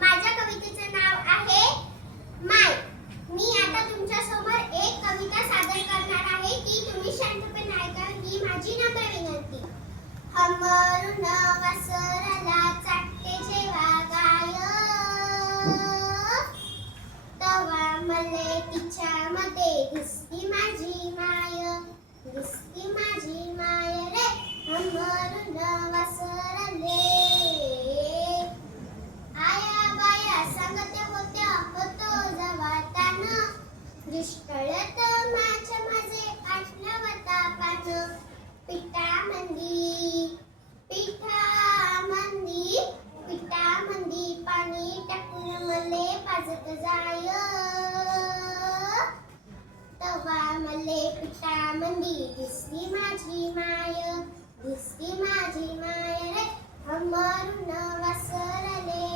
माझ्या कवितेचं नाव आहे माय. मी आता तुमच्या समोर एक कविता सादर करणार आहे ती तुम्ही शांतपणे ऐका. ही माझी नम्र विनंती. हमरून वासरला चाटते जेव्हा गाय, तवा मले तिच्यामध्ये दिसती माझी माय, दिसती माझी माय रे. हमरून वासरले आया बाया सांगते होत्या होतो जवातान, दिष्टळत माझ्या माझे आठवता पान. पिठामंदी पाणी टाकून मले पाजत जाय, तवा मले पिठामंदी दिसली माझी माय, दिसली माझी माय रे. हमरून वासरले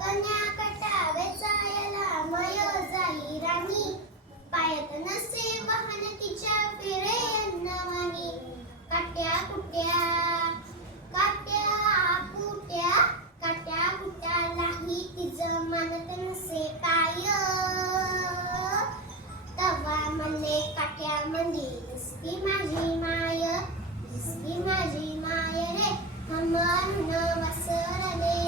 कन्या कटावे जायला मय जाई राणी, पायत नसे वाहन तिच्या फिरे अन्नवाणी. काट्या कुट्या लाही तिचं मानत नसे काय, तवा मले काट्यामंदी दिसती माझी माय, दिसती माझी माय रे. हमरून वासरले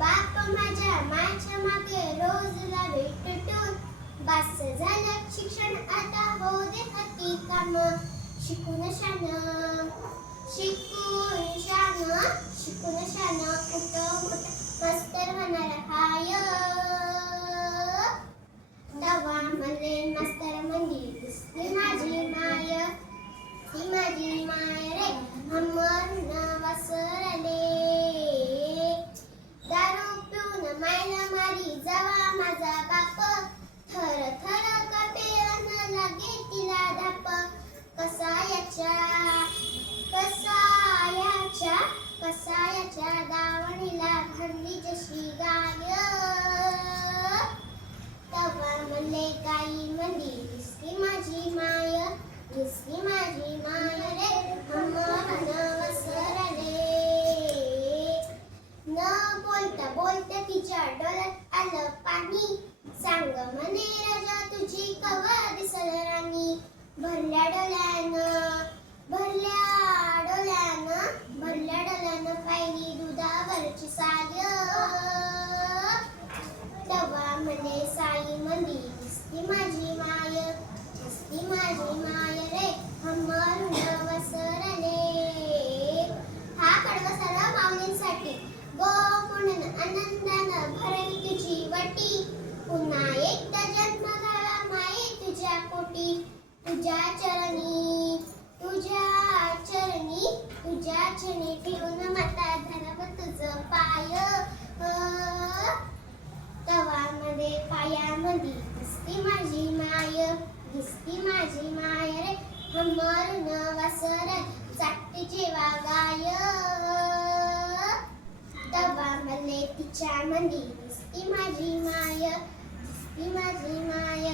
बाप माझ्या मायच्या मागे रोजला भेटतो, बास झालं शिक्षण आता हो दे हाती काम. शिकून शान कुठं मास्तर होणार हाय, तवा मले मास्तर मंदी दिसली माझी माय, ती माझी माय रे. हमरून वासरले दारू पिऊन मायला मारी जावा माझा बाप, थर थर कापे अन लागे तिला धाप. कसायाच्या दावणीला भरली जशी गाय, तवा मले गाई मंदी दिसली माझी माय, दिसली माझी माय रे. हमरून वासरले न बोलता बोलता तिच्या डोळ्यात आलं पाणी, सांग म्हणे राजा तुझी कवा दिसल राणी. भरल्या डोळ्यानं पाहिली दुधावरची साय, तवा मले साई मंदी दिसती माझी माय, दिसती माझी माय रे. हमरून वासरले. हा कडवा सर्व माऊलींसाठी. गो म्हणून आनंदानं भरली तुझी वटी, पुन्हा एकदा जन्म घाला माये तुझ्या पोटी. तुझ्या चरणी ठेवून माता धराव तुझं पाय, तवा मध्ये पायामध्ये दिसती माझी माय, दिसती माझी माय रे. हमरून वासर चाटते जेव्हा गाय, तवा मले तिच्या मंदी दिसती माझी माय, दिसती माझी माय.